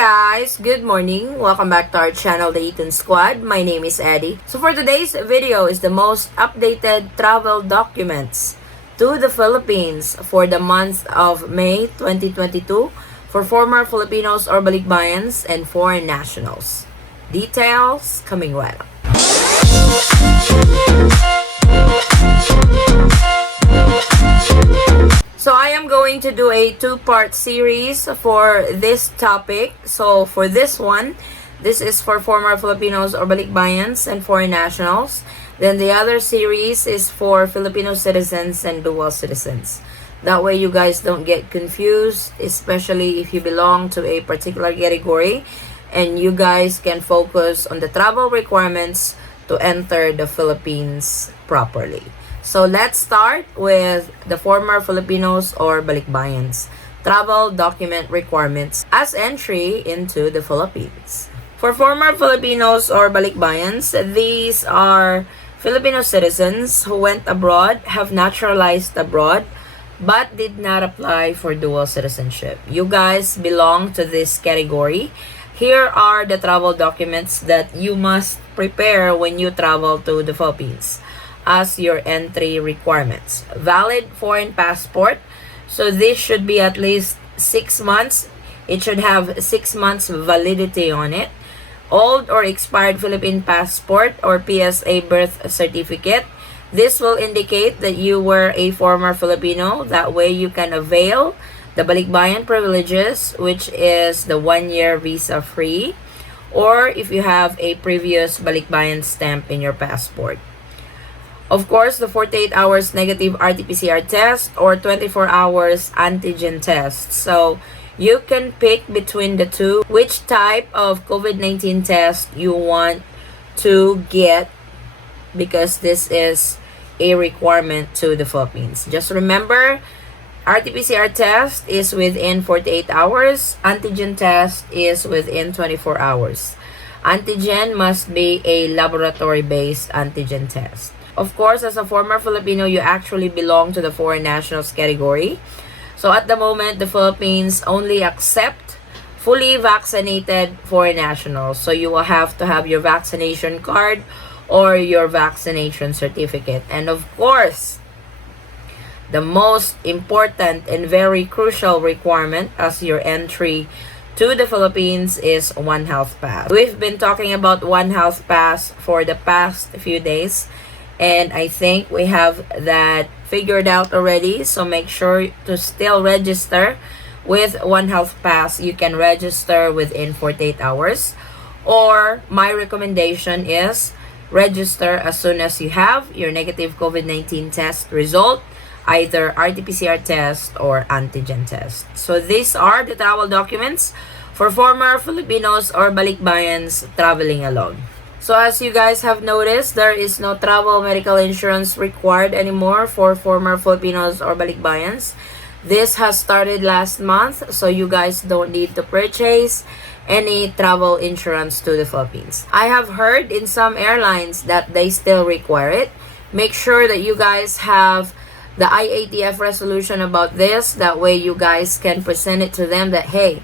guys, good morning. Welcome back to our channel, the Eaton Squad. My name is Addie. So for today's video is the most updated travel documents to the Philippines for the month of May 2022 for former Filipinos or balikbayans and foreign nationals. Details coming right up. So I am going to do a two-part series for this topic. So for this one, this is for former Filipinos or balikbayans and foreign nationals. Then the other series is for Filipino citizens and dual citizens. That way you guys don't get confused, especially if you belong to a particular category, and you guys can focus on the travel requirements to enter the Philippines properly. So let's start with the former Filipinos or balikbayans travel document requirements as entry into the Philippines. For former Filipinos or balikbayans, these are Filipino citizens who went abroad, have naturalized abroad, but did not apply for dual citizenship. You guys belong to this category. Here are the travel documents that you must prepare when you travel to the Philippines as your entry requirements. Valid foreign passport. So this should be at least 6 months. It should have 6 months validity on it. Old or expired Philippine passport or PSA birth certificate. This will indicate that you were a former Filipino. That way you can avail the balikbayan privileges, which is the 1-year visa free, or if you have a previous balikbayan stamp in your passport. Of course, the 48 hours negative RT-PCR test or 24 hours antigen test. So you can pick between the two which type of COVID-19 test you want to get, because this is a requirement to the Philippines. Just remember, RT-PCR test is within 48 hours. Antigen test is within 24 hours. Antigen must be a laboratory-based antigen test. Of course, as a former Filipino, you actually belong to the foreign nationals category. So at the moment, the Philippines only accept fully vaccinated foreign nationals. So you will have to have your vaccination card or your vaccination certificate. And of course, the most important and very crucial requirement as your entry to the Philippines is One Health Pass. We've been talking about One Health Pass for the past few days, and I think we have that figured out already. So make sure to still register with One Health Pass. You can register within 48 hours. Or my recommendation is register as soon as you have your negative COVID-19 test result, either RT-PCR test or antigen test. So these are the travel documents for former Filipinos or balikbayans traveling alone. So as you guys have noticed, there is no travel medical insurance required anymore for former Filipinos or balikbayans. This has started last month, so you guys don't need to purchase any travel insurance to the Philippines. I have heard in some airlines that they still require it. Make sure that you guys have the IATF resolution about this. That way you guys can present it to them that, hey,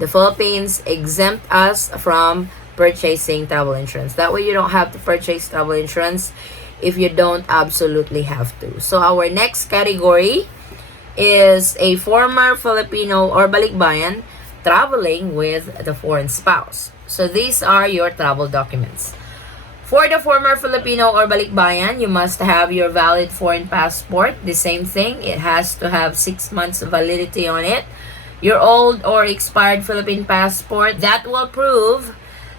the Philippines exempt us from purchasing travel insurance. That way you don't have to purchase travel insurance if you don't absolutely have to. So our next category is a former Filipino or balikbayan traveling with the foreign spouse. So these are your travel documents. For the former Filipino or balikbayan, you must have your valid foreign passport. The same thing, it has to have 6 months validity on it. Your old or expired Philippine passport that will prove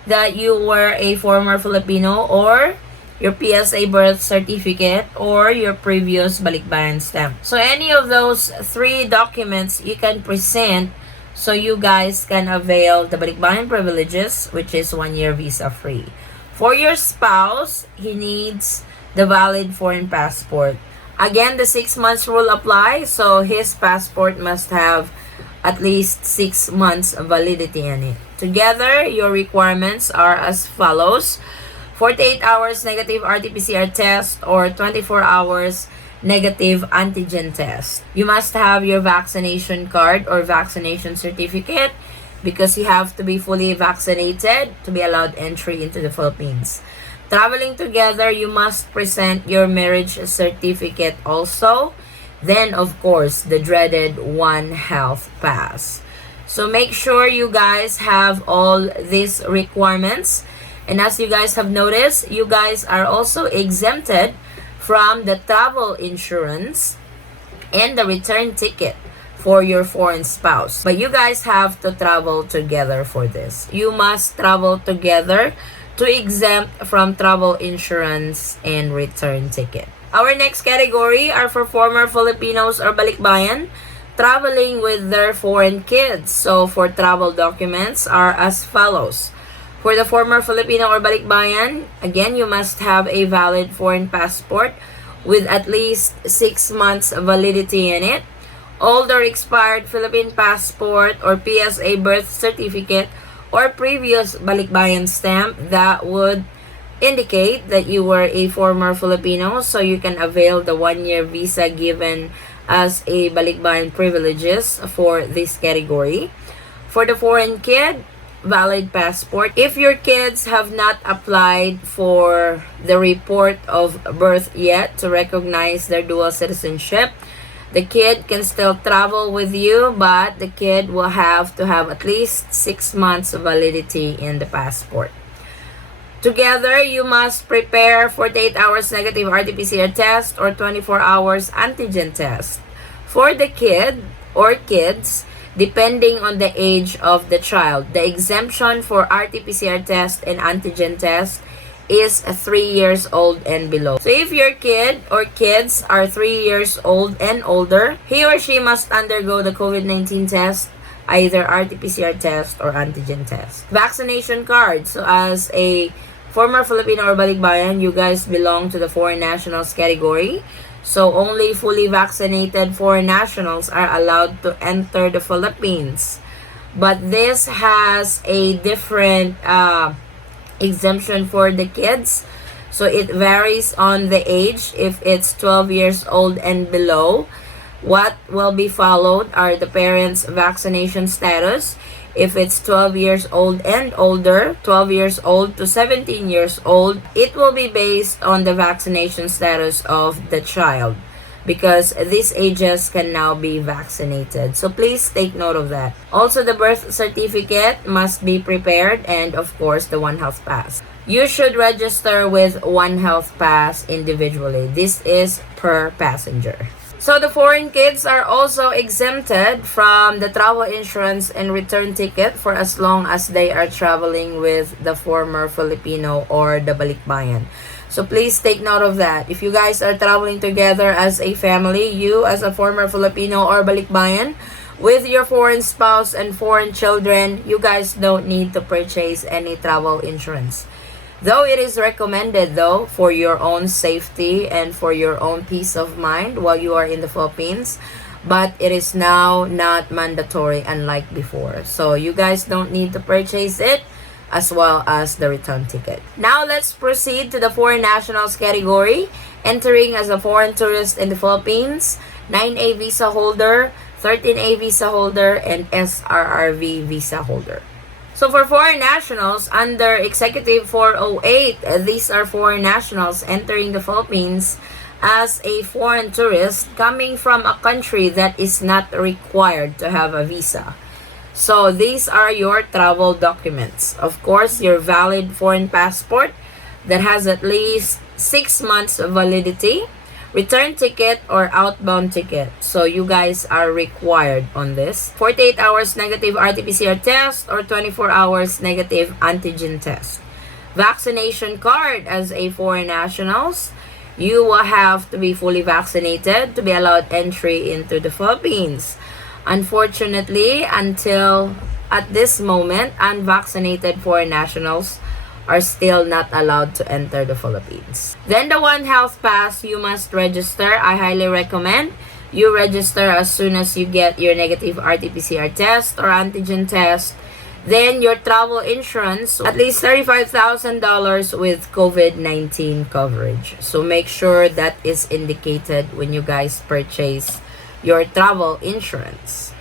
that you were a former Filipino, or your PSA birth certificate, or your previous balikbayan stamp. So any of those 3 documents you can present so you guys can avail the balikbayan privileges, which is 1-year visa free. For your spouse, he needs the valid foreign passport. Again, the 6 months rule applies, so his passport must have at least 6 months validity in it. Together, your requirements are as follows: 48 hours negative RT-PCR test or 24 hours negative antigen test. You must have your vaccination card or vaccination certificate. because you have to be fully vaccinated to be allowed entry into the Philippines. Traveling together, you must present your marriage certificate also. Then, of course, the dreaded One Health Pass. So make sure you guys have all these requirements. And as you guys have noticed, you guys are also exempted from the travel insurance and the return ticket for your foreign spouse. But you guys have to travel together for this. You must travel together to exempt from travel insurance and return ticket. Our next category are for former Filipinos or balikbayan traveling with their foreign kids. So for travel documents are as follows. For the former Filipino or balikbayan, again, you must have a valid foreign passport with at least 6 months validity in it. Older expired Philippine passport or PSA birth certificate or previous balikbayan stamp that would indicate that you were a former Filipino, so you can avail the 1-year visa given as a balikbayan privileges for this category. For the foreign kid, valid passport. If your kids have not applied for the report of birth yet to recognize their dual citizenship, the kid can still travel with you, but the kid will have to have at least 6 months of validity in the passport. Together, you must prepare 48 hours negative RT-PCR test or 24 hours antigen test. For the kid or kids, depending on the age of the child, the exemption for RT-PCR test and antigen test is 3 years old and below. So if your kid or kids are 3 years old and older, he or she must undergo the COVID-19 test, either RT-PCR test or antigen test. Vaccination card. So as a former Filipino or balikbayan, you guys belong to the foreign nationals category. So only fully vaccinated foreign nationals are allowed to enter the Philippines. But this has a different exemption for the kids. So it varies on the age. If it's 12 years old and below, what will be followed are the parents' vaccination status. If it's 12 years old and older, 12 years old to 17 years old, it will be based on the vaccination status of the child, because these ages can now be vaccinated. So please take note of that. Also, the birth certificate must be prepared, and of course, the One Health Pass. You should register with One Health Pass individually. This is per passenger. So the foreign kids are also exempted from the travel insurance and return ticket for as long as they are traveling with the former Filipino or the balikbayan. So please take note of that. If you guys are traveling together as a family, you as a former Filipino or balikbayan, with your foreign spouse and foreign children, you guys don't need to purchase any travel insurance. Though it is recommended though for your own safety and for your own peace of mind while you are in the Philippines, but it is now not mandatory unlike before. So you guys don't need to purchase it, as well as the return ticket. Now let's proceed to the foreign nationals category. Entering as a foreign tourist in the Philippines, 9A visa holder, 13A visa holder, and SRRV visa holder. So for foreign nationals, under Executive 408, these are foreign nationals entering the Philippines as a foreign tourist coming from a country that is not required to have a visa. So these are your travel documents. Of course, your valid foreign passport that has at least 6 months of validity, return ticket or outbound ticket. So you guys are required on this. 48 hours negative RT-PCR test or 24 hours negative antigen test. Vaccination card as a foreign nationals. You will have to be fully vaccinated to be allowed entry into the Philippines. Unfortunately, until at this moment, unvaccinated foreign nationals are still not allowed to enter the Philippines. Then the One Health Pass, you must register. I highly recommend you register as soon as you get your negative RT-PCR test or antigen test. Then your travel insurance, at least $35,000 with COVID-19 coverage. So make sure that is indicated when you guys purchase your travel insurance.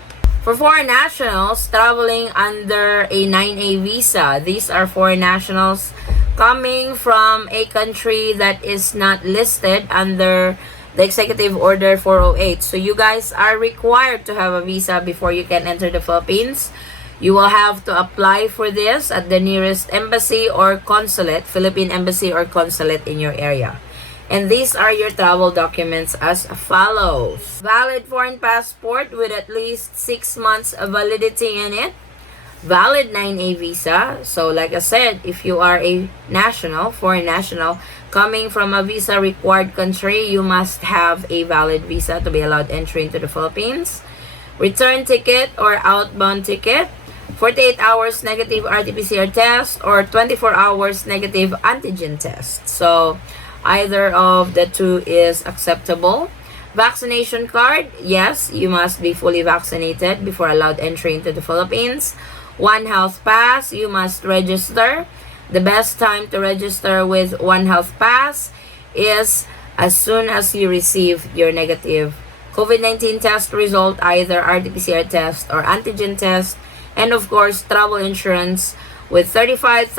For foreign nationals traveling under a 9A visa, these are foreign nationals coming from a country that is not listed under the Executive Order 408. So you guys are required to have a visa before you can enter the Philippines. You will have to apply for this at the nearest embassy or consulate, Philippine embassy or consulate in your area. And these are your travel documents as follows. Valid foreign passport with at least 6 months of validity in it. Valid 9A visa. So like I said, if you are a national, foreign national, coming from a visa required country, you must have a valid visa to be allowed entry into the Philippines. Return ticket or outbound ticket. 48 hours negative RT-PCR test or 24 hours negative antigen test. So either of the two is acceptable. Vaccination card, yes, you must be fully vaccinated before allowed entry into the Philippines. One Health Pass, you must register. The best time to register with One Health Pass is as soon as you receive your negative COVID-19 test result, either RT-PCR test or antigen test, and of course, travel insurance with $35,000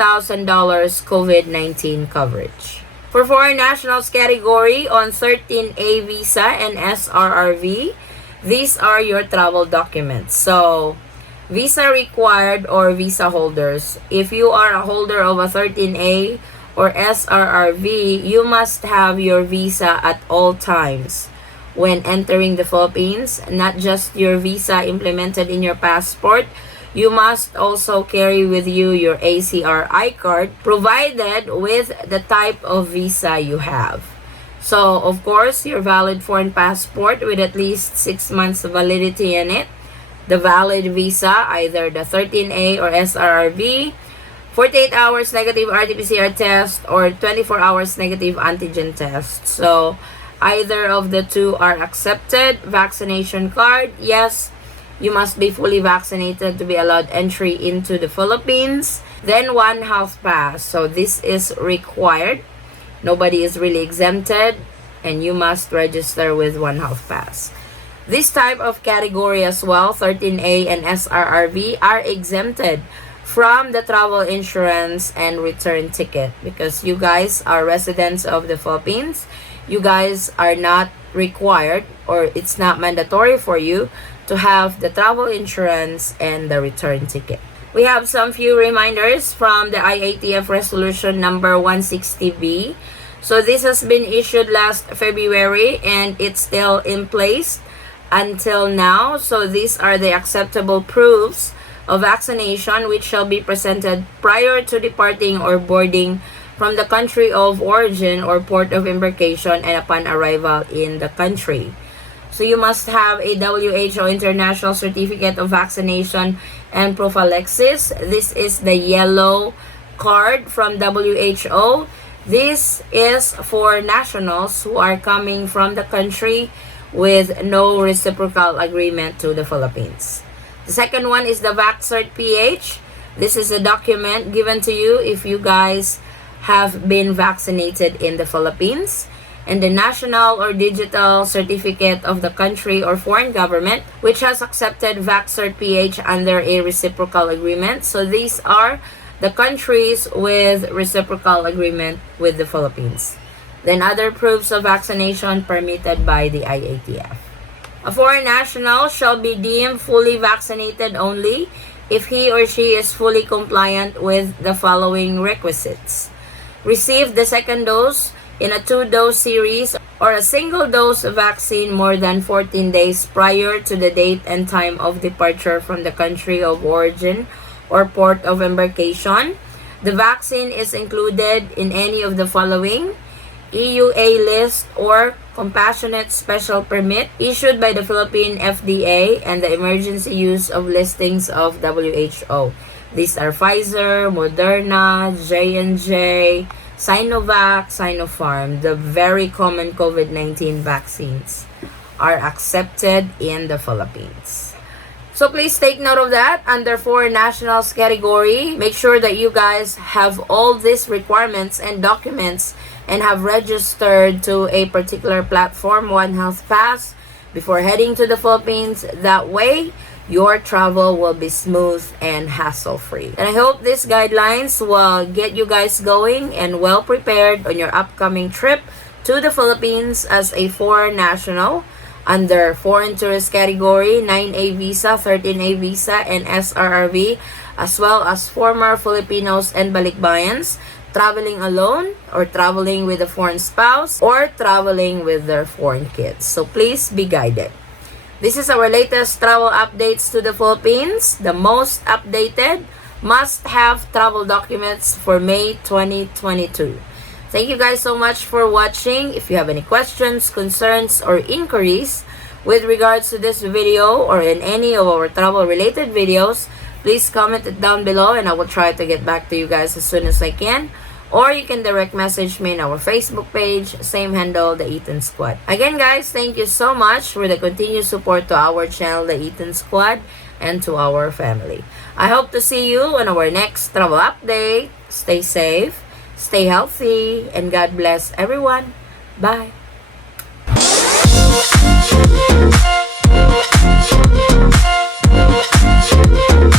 COVID-19 coverage. For foreign nationals category on 13A visa and SRRV, these are your travel documents. So, visa required or visa holders. If you are a holder of a 13A or SRRV, you must have your visa at all times when entering the Philippines. Not just your visa implemented in your passport, you must also carry with you your ACRI card provided with the type of visa you have. So, of course, your valid foreign passport with at least 6 months of validity in it. The valid visa, either the 13A or SRRV. 48 hours negative RT-PCR test or 24 hours negative antigen test. So, either of the two are accepted. Vaccination card, yes, you must be fully vaccinated to be allowed entry into the Philippines. Then One Health Pass. So this is required. Nobody is really exempted and you must register with One Health Pass. This type of category as well, 13A and SRRV, are exempted from the travel insurance and return ticket because you guys are residents of the Philippines. You guys are not required or it's not mandatory for you to have the travel insurance and the return ticket. We have some few reminders from the IATF resolution number 160B. So this has been issued last February and it's still in place until now. So these are the acceptable proofs of vaccination which shall be presented prior to departing or boarding from the country of origin or port of embarkation and upon arrival in the country. So you must have a WHO International Certificate of Vaccination and Prophylaxis. This is the yellow card from WHO. This is for nationals who are coming from the country with no reciprocal agreement to the Philippines. The second one is the VaxCert-PH. This is a document given to you if you guys have been vaccinated in the Philippines. And the national or digital certificate of the country or foreign government which has accepted VaxCert-PH under a reciprocal agreement. So these are the countries with reciprocal agreement with the Philippines. Then other proofs of vaccination permitted by the IATF. A foreign national shall be deemed fully vaccinated only if he or she is fully compliant with the following requisites. Receive the second dose in a 2-dose series or a single dose vaccine more than 14 days prior to the date and time of departure from the country of origin or port of embarkation. The vaccine is included in any of the following: EUA list or compassionate special permit issued by the Philippine FDA and the emergency use of listings of WHO. These are Pfizer, Moderna, J&J, Sinovac, Sinopharm. The very common COVID-19 vaccines are accepted in the Philippines. So please take note of that. Under foreign nationals category, make sure that you guys have all these requirements and documents and have registered to a particular platform, One Health Pass, before heading to the Philippines. That way, your travel will be smooth and hassle-free. And I hope these guidelines will get you guys going and well prepared on your upcoming trip to the Philippines as a foreign national under foreign tourist category, 9A visa, 13A visa, and SRRV, as well as former Filipinos and balikbayans traveling alone or traveling with a foreign spouse or traveling with their foreign kids. So please be guided. This is our latest travel updates to the Philippines, the most updated must-have travel documents for May 2022. Thank you guys so much for watching. If you have any questions, concerns, or inquiries with regards to this video or in any of our travel-related videos, please comment it down below and I will try to get back to you guys as soon as I can. Or you can direct message me in our Facebook page, same handle, The Eaton Squad. Again guys, thank you so much for the continued support to our channel, The Eaton Squad, and to our family. I hope to see you on our next travel update. Stay safe, stay healthy, and God bless everyone. Bye!